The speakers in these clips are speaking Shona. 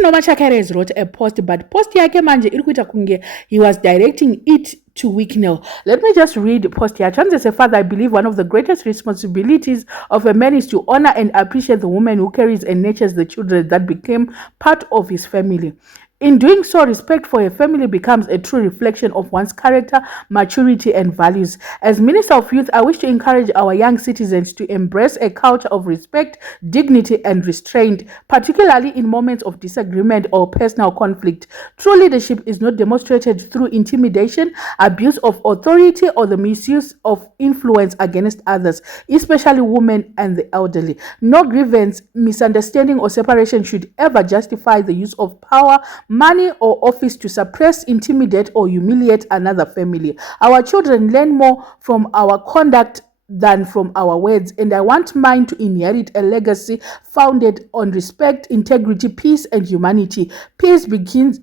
Not Machakares wrote a post, but post yake manje irikuita kunge he was directing it to Wicknell. Let me just read post here. Chance as a father, I believe one of the greatest responsibilities of a man is to honor and appreciate the woman who carries and nurtures the children that became part of his family. In doing so, respect for a family becomes a true reflection of one's character, maturity, and values. As Minister of Youth, I wish to encourage our young citizens to embrace a culture of respect, dignity, and restraint, particularly in moments of disagreement or personal conflict. True leadership is not demonstrated through intimidation, abuse of authority, or the misuse of influence against others, especially women and the elderly. No grievance, misunderstanding, or separation should ever justify the use of power, money, or office to suppress, intimidate, or humiliate another family. Our children learn more from our conduct than from our words, and I want mine to inherit a legacy founded on respect, integrity, peace, and humanity. Peace begins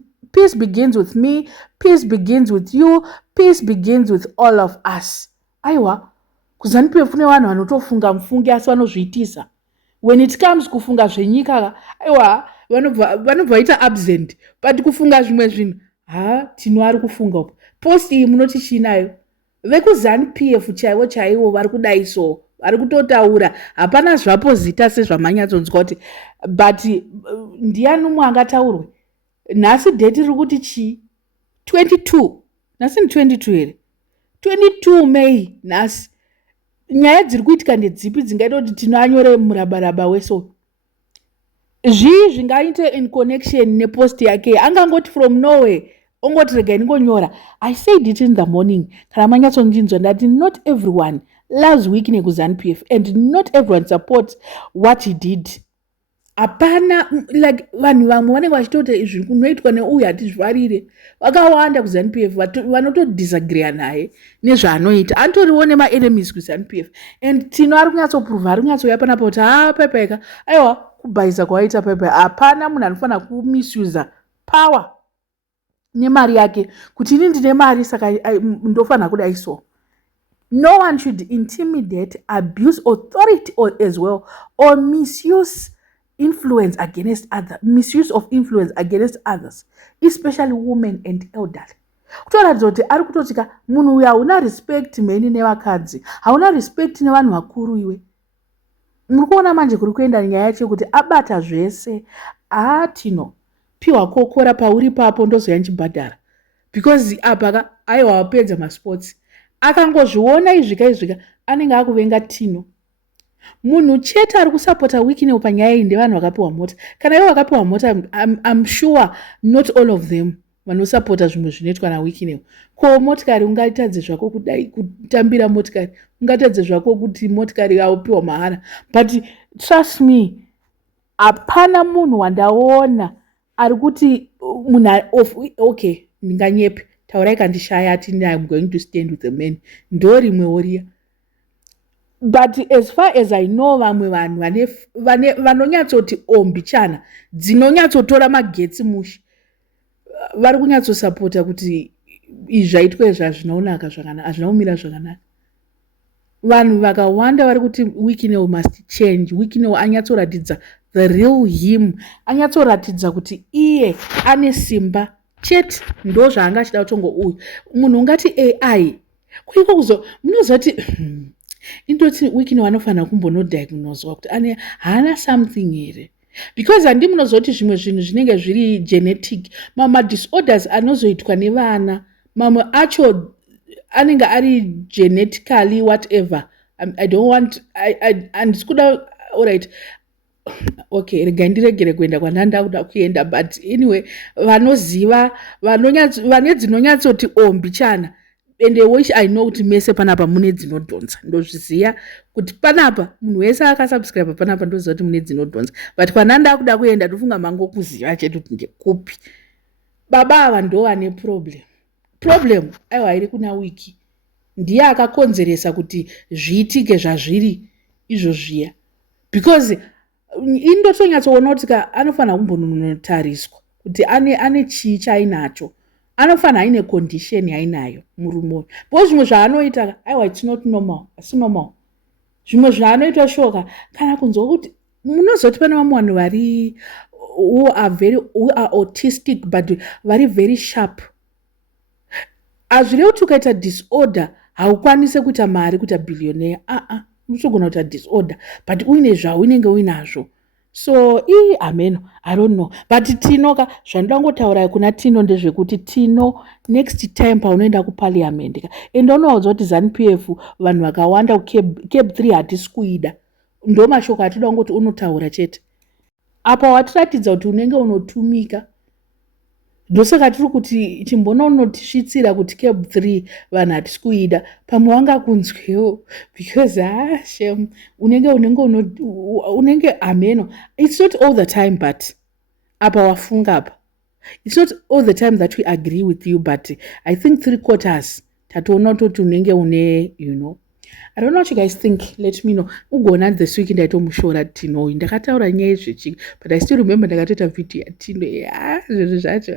with me, peace begins with you, peace begins with all of us. Aiwa, kuzanipe fune vanhu vanotofunga mfungi asi vanozviitisa. When it comes kufunga zvenyika, aiwa, vanobva vaita absent, but kufunga zvimwe zvinhu, tino ari kufunga upo. Post iyi munoti chinayo. VekuZANU-PF chaivo vari kudai so, vari kutotaura, hapana zvapo zita sezvamanyatsonzwa kuti, but ndiani umwe angataurwe. Nhasi date riri kuti chi 22, nhasi ni 22 here, 22 May nhasi. Nyaya dziri kuitika ndedzipi dzingaita kuti tinoanyore murabaraba weso? Zvingaite in connection nepost yake, angangoti from nowhere, ongoti rega ndingonyora. I said it in the morning, kana manyatsonjinzwa ndati not everyone loves Wicknell kuZANU-PF and not everyone supports what he did. Hapana, like vanhu vamwe vanenge vachitoti izvi kunoitwa neuyu hatizvarire. Vakawanda kuZANU-PF vanotodisagree naye nezvaanoita. Anotoriwo nema-enemies kuZANU-PF and tino ari kunyatsopruvha, ari kunyatsouya panapa kuti pepeka, aiwa kubhaisa kwaita pepe. Hapana munhu anofanira kumisuse power nemari yake kuti ini ndine mari saka ndofanira kudai so. No one should intimidate, abuse authority as well, or misuse of influence against others, especially women and elderly. Kutoratidza kuti ari kutotika munhu uyu hauna respect mheni nevakadzi, hauna respect nevanhu vakuru iwe. Muri kuona manje kuri kuenda nyaya yacho kuti abata zvese. Tino piwa kokora pauri papo ndozoya nchibhadhara, because apa aiwa wapedza masports, akangozviona izvika anenge akuvenga Tino. Munhu chete ari kusapota Wicknell panyaya iyi ndevanhu vakapiwa mota. Kana ivo vakapiwa mota, I'm sure not all of them vanosapota zvimwe zvinoitwa naWicknell. Ko motikari ungatadze zvako kudai kutambira motikari, ungatadze zvako kuti motikari yaupiwa mahara, but trust me, hapana munhu wandaona ari kuti munhu okay, ndinganyepe, taurai kandishaya ati I'm going to stand with the men. Ndorimwewo riya. But as far as I know, vamwe vanhu vanonyatsoti ombichana dzinonyatsotora magetsi mushi vari kunyatsosapota kuti izvaitwe zvazvinoonaka zvakanaka, hazvinaumira zvakanaka. Vanhu vakawanda vari kuti Wicknell must change. Wicknell anyatsoratidza the real him, anyatsoratidza kuti iye ane simba chete, ndo zvaangachida kutongo uyu munhu ungati AI kuiko munozoti indoti Wicknell anofanira kumbonodiagnoswa kuti haana something here, because handi munozoti zvimwe zvinhu zvinenge zviri genetic, mama disorders anozoitwa nevana mamwe acho anenge ari genetically whatever. I don't want andisikuda alright, okay, rega ndiregere kuenda kwandanda kuda kuenda, but anyway, vanoziva vane dzinonyatsoti ombichana, and which I know kuti mese panapa mune dzinodhonza, ndozviziya kuti panapa munhu wese akasubscribe panapa ndoziva kuti mune dzinodhonza, but kwananda kuda kuenda ndofunga mango kuziva chete kuti ndekupi. Baba ava ndo vane problem aiwa iri kuna Wiki, ndiye akakonzeresa kuti zviitike zvazviri izvozviya, because indotonyatsoona kuti anofanira kumbonotariswa kuti ane chii chainacho, anofanira aine condition yainayo murume uyu. Because zvimwe zvaanoita aiwa it's not normal, asi normal. Zvimwe zvaanoita shoka kana kunzwa kuti munozoti pane vamwe vanhu vari who are autistic but vari very sharp. Hazvirevi kuti ukaita disorder haukwanise kuita mari kuita billionaire. Unotogona kuita disorder but uine zvaunenge uinazvo. So ameno, I don't know. But Tino ka zvanoda ngotaura kuna Tino ndezvekuti Tino next time paunoenda kuparliament enda unoudzwa kuti ZANU-PF vanhu vakawanda cab 3 hatisi kuida. Ndo mashoko atinoda ngoti unotaura chete. Apa watiratidza kuti unenge unotumika. Ndosaka tiri kuti chimbona unotisvitsira kuti cab 3 vanhu hatisi kuida pamwe wanga kunzwewo because shame unenge ameno. It's not all the time but apa wafunga apa. It's not all the time that we agree with you but I think 3/4 tatoona kuti unenge une I don't know what you guys think. Let me know. Ugona this week ndaitomushora Tino ndakataura nyaya zvechiki but I still remember ndakatoita video yaTino zvinhu zvacho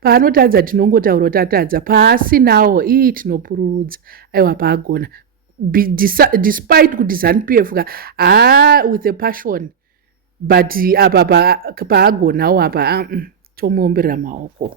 paanotadza tinongotaura kuti atadza paasinawo tinopururudza aiwa paagona despite kuti ZANU-PF with a passion but apa paagonawo apa tomuomberera maoko.